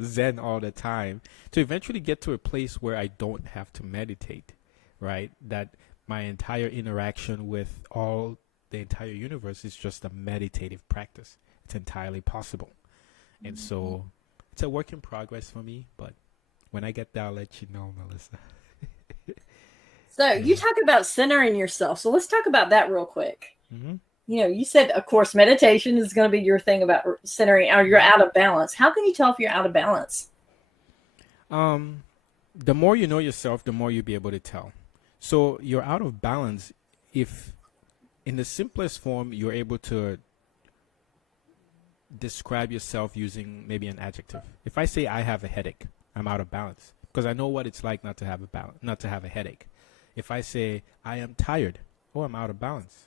zen all the time. To eventually get to a place where I don't have to meditate, right? That my entire interaction with the entire universe is just a meditative practice. It's entirely possible. And so it's a work in progress for me, but when I get there, I'll let you know, Melissa. So you talk about centering yourself. So let's talk about that real quick. Mm-hmm. You said, of course, meditation is going to be your thing about centering, or you're out of balance. How can you tell if you're out of balance? Um, the more you know yourself, the more you'll be able to tell. So you're out of balance if, in the simplest form, you're able to describe yourself using maybe an adjective. If I say I have a headache, I'm out of balance because I know what it's like not to have not to have a headache. If I say I am tired, oh, I'm out of balance.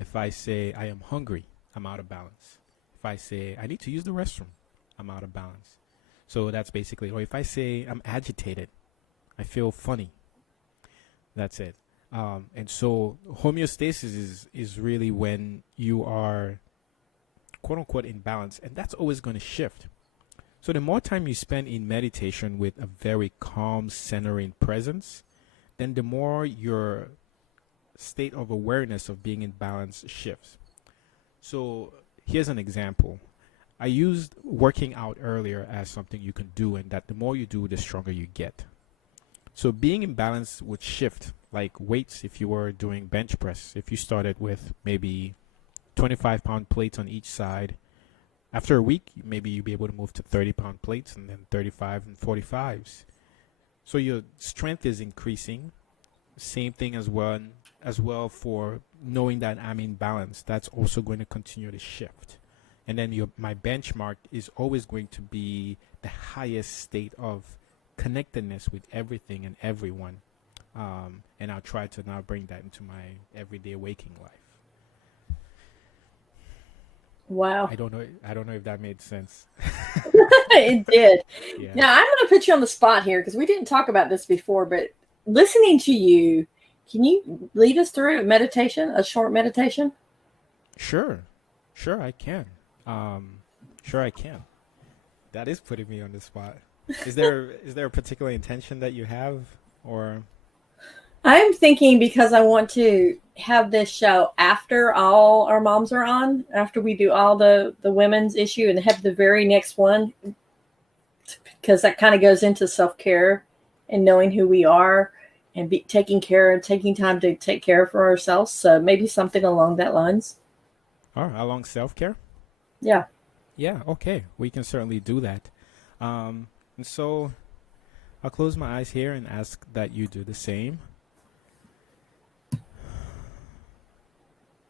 If I say I am hungry, I'm out of balance. If I say I need to use the restroom, I'm out of balance. So that's basically, or if I say I'm agitated, I feel funny, that's it. And so homeostasis is really when you are quote unquote in balance, and that's always going to shift. So the more time you spend in meditation with a very calm, centering presence, then the more your state of awareness of being in balance shifts. So here's an example. I used working out earlier as something you can do, and that the more you do, the stronger you get. So being in balance would shift, like weights. If you were doing bench press, if you started with maybe 25-pound plates on each side, after a week, maybe you'll be able to move to 30-pound plates and then 35 and 45s. So your strength is increasing. Same thing as well for knowing that I'm in balance. That's also going to continue to shift. And then my benchmark is always going to be the highest state of connectedness with everything and everyone. And I'll try to now bring that into my everyday waking life. Wow. I don't know if that made sense. It did. Yeah. Now, I'm going to put you on the spot here because we didn't talk about this before, but listening to you, can you lead us through a short meditation? Sure I can. Sure I can. That is putting me on the spot. Is there a particular intention that you have, or? I'm thinking because I want to have this show after all our moms are on, after we do all the women's issue and have the very next one, because that kind of goes into self-care and knowing who we are and taking time to take care for ourselves. So maybe something along that lines. Along self-care? Yeah. Yeah, okay. We can certainly do that. And so I'll close my eyes here and ask that you do the same.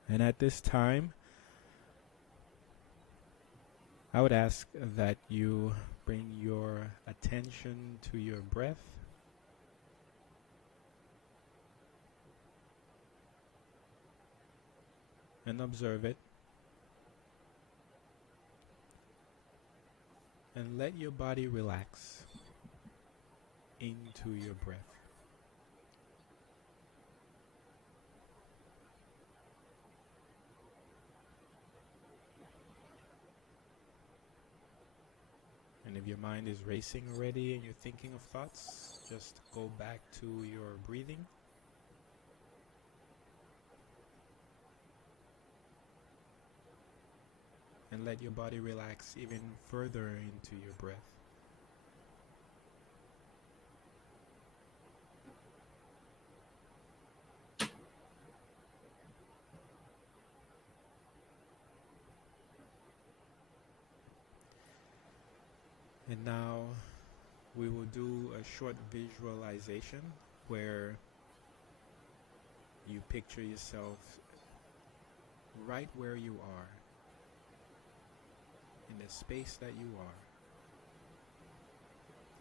And at this time, I would ask that you bring your attention to your breath. And observe it. And let your body relax into your breath. And if your mind is racing already and you're thinking of thoughts, just go back to your breathing. And let your body relax even further into your breath. And now we will do a short visualization where you picture yourself right where you are, in the space that you are.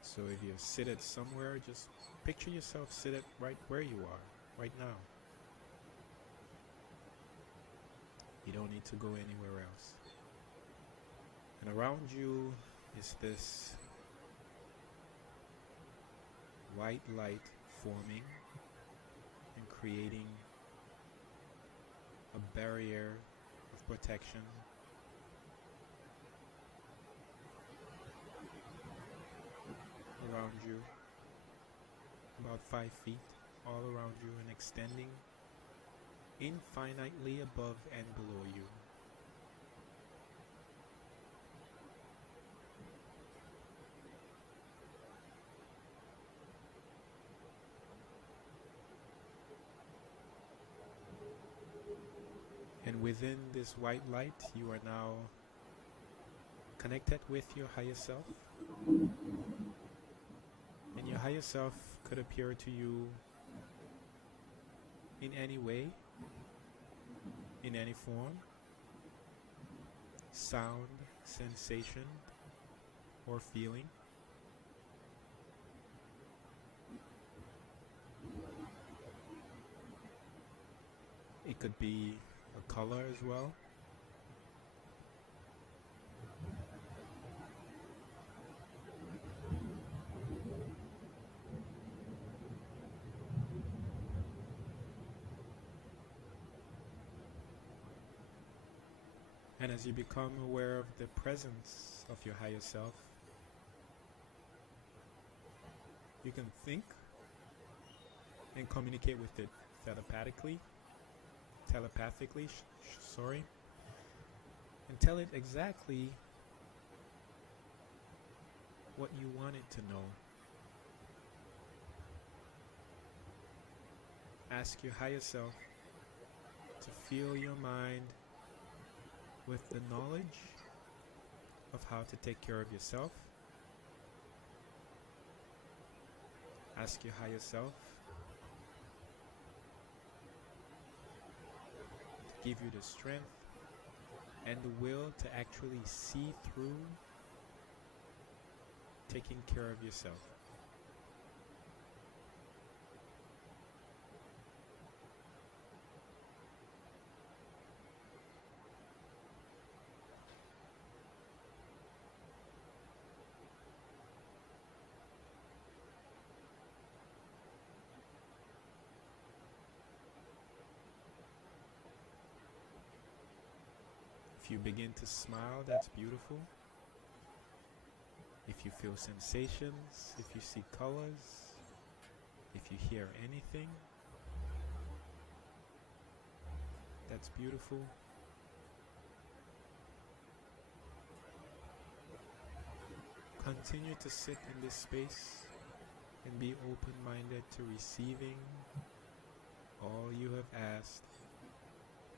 So if you're seated somewhere, just picture yourself seated right where you are, right now. You don't need to go anywhere else. And around you is this white light forming and creating a barrier of protection. Around you, about 5 feet all around you, and extending infinitely above and below you. And within this white light, you are now connected with your higher self. And your higher self could appear to you in any way, in any form, sound, sensation, or feeling. It could be a color as well. And as you become aware of the presence of your higher self, you can think and communicate with it telepathically, and tell it exactly what you want it to know. Ask your higher self to fill your mind with the knowledge of how to take care of yourself. Ask your higher self to give you the strength and the will to actually see through taking care of yourself. If you begin to smile, that's beautiful. If you feel sensations, if you see colors, if you hear anything, that's beautiful. Continue to sit in this space and be open-minded to receiving all you have asked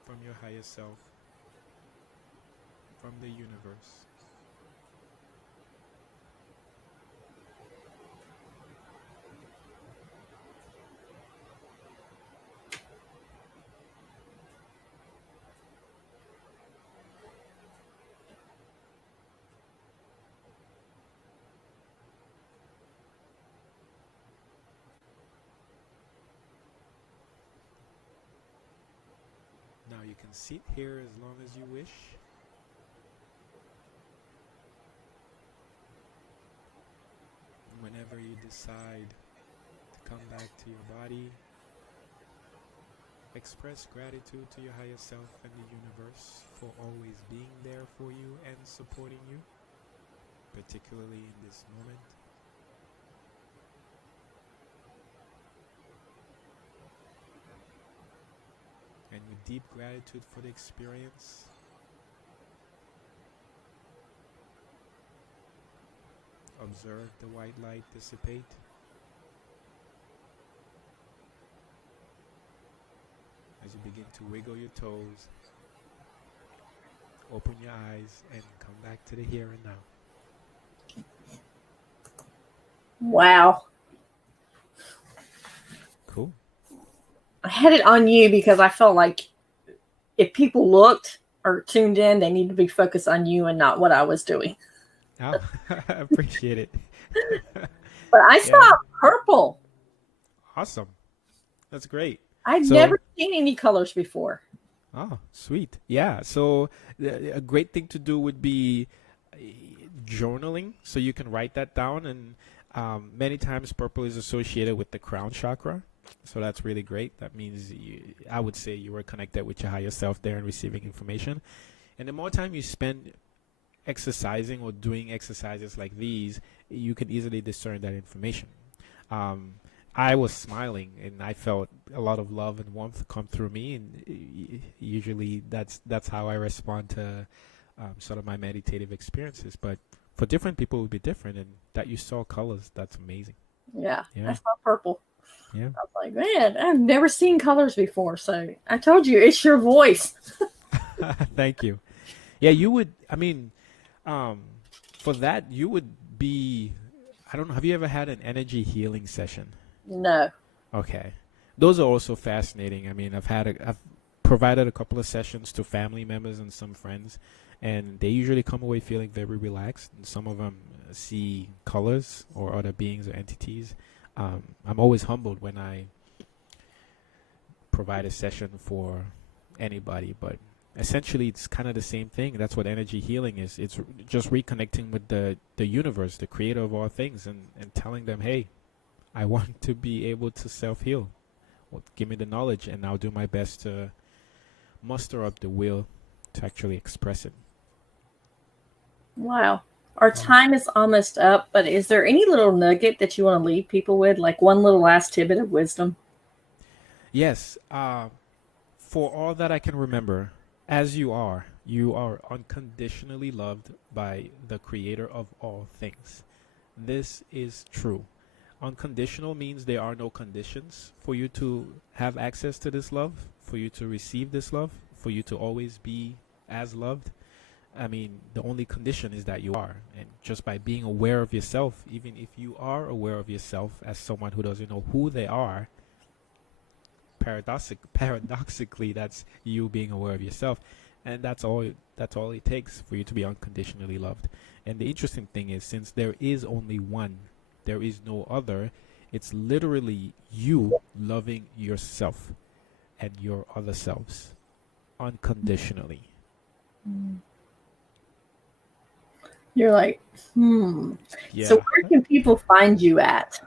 from your higher self, from the universe. Now you can sit here as long as you wish. Whenever you decide to come back to your body, express gratitude to your higher self and the universe for always being there for you and supporting you, particularly in this moment. And with deep gratitude for the experience, observe the white light dissipate. As you begin to wiggle your toes, open your eyes and come back to the here and now. Wow. Cool. I had it on you because I felt like if people looked or tuned in, they need to be focused on you and not what I was doing. Oh, I appreciate it. But I saw purple. Awesome. That's great. I've never seen any colors before. Oh, sweet. Yeah. So a great thing to do would be journaling. So you can write that down. And many times purple is associated with the crown chakra. So that's really great. That means I would say you were connected with your higher self there and receiving information. And the more time you spend exercising or doing exercises like these, you can easily discern that information. I was smiling and I felt a lot of love and warmth come through me, and usually that's how I respond to sort of my meditative experiences. But for different people it would be different, and that you saw colors, that's amazing. Yeah. I saw purple. Yeah. I was like, man, I've never seen colors before. So I told you, it's your voice. Thank you. Yeah, you would. I mean, um, for that, you would be. I don't know. Have you ever had an energy healing session? No. Okay, those are also fascinating. I mean, I've provided a couple of sessions to family members and some friends, and they usually come away feeling very relaxed. And some of them see colors or other beings or entities. I'm always humbled when I provide a session for anybody, but essentially it's kind of the same thing. That's what energy healing is. It's just reconnecting with the universe, the creator of all things, and telling them, hey, I want to be able to self-heal. Well, give me the knowledge, and I'll do my best to muster up the will to actually express it. Wow. Our time is almost up, but is there any little nugget that you want to leave people with, like one little last tidbit of wisdom? Yes, for all that I can remember, as you are unconditionally loved by the creator of all things. This is true. Unconditional means there are no conditions for you to have access to this love, for you to receive this love, for you to always be as loved. I mean, the only condition is that you are. And just by being aware of yourself, even if you are aware of yourself as someone who doesn't know who they are, paradoxically, that's you being aware of yourself. And that's all it takes for you to be unconditionally loved. And the interesting thing is, since there is only one, there is no other, it's literally you loving yourself and your other selves unconditionally. You're like, Yeah. So where can people find you at?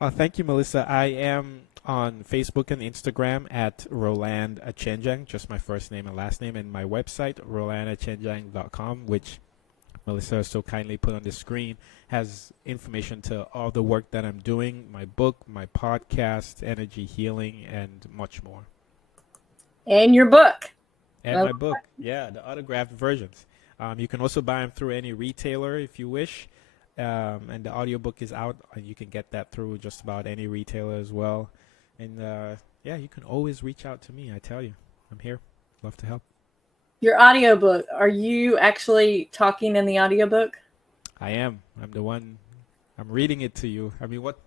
Thank you, Melissa. I am on Facebook and Instagram at Roland Achenjang, just my first name and last name, and my website, rolandachenjang.com, which Melissa so kindly put on the screen, has information to all the work that I'm doing, my book, my podcast, energy healing, and much more. And your book. And my book, yeah, the autographed versions. You can also buy them through any retailer if you wish. And the audiobook is out, and you can get that through just about any retailer as well. And yeah, you can always reach out to me. I tell you, I'm here. Love to help. Your audiobook. Are you actually talking in the audiobook? I am. I'm the one. I'm reading it to you. I mean, what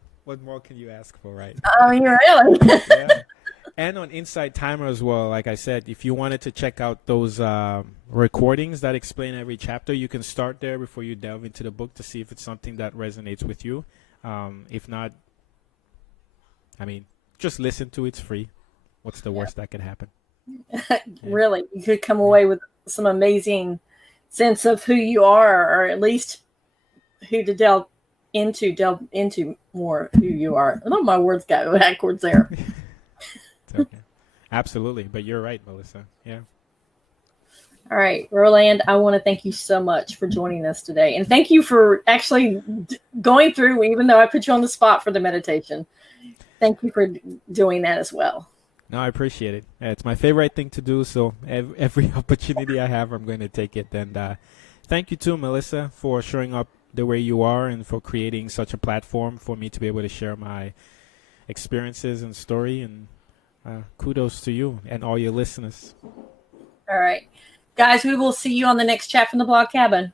more can you ask for, right? Oh, you really? Yeah. And on Inside Timer as well. Like I said, if you wanted to check out those recordings that explain every chapter, you can start there before you delve into the book to see if it's something that resonates with you. If not, I mean, just listen to it. It's free. What's the worst that could happen? Really, you could come away with some amazing sense of who you are, or at least who to delve into more who you are. I know my words got backwards there. It's okay. Absolutely. But you're right, Melissa. Yeah. All right, Roland, I want to thank you so much for joining us today. And thank you for actually going through, even though I put you on the spot for the meditation. Thank you for doing that as well. No, I appreciate it. It's my favorite thing to do. So every opportunity I have, I'm going to take it. And thank you too, Melissa, for showing up the way you are and for creating such a platform for me to be able to share my experiences and story. And kudos to you and all your listeners. All right. Guys, we will see you on the next chat from the Blog Cabin.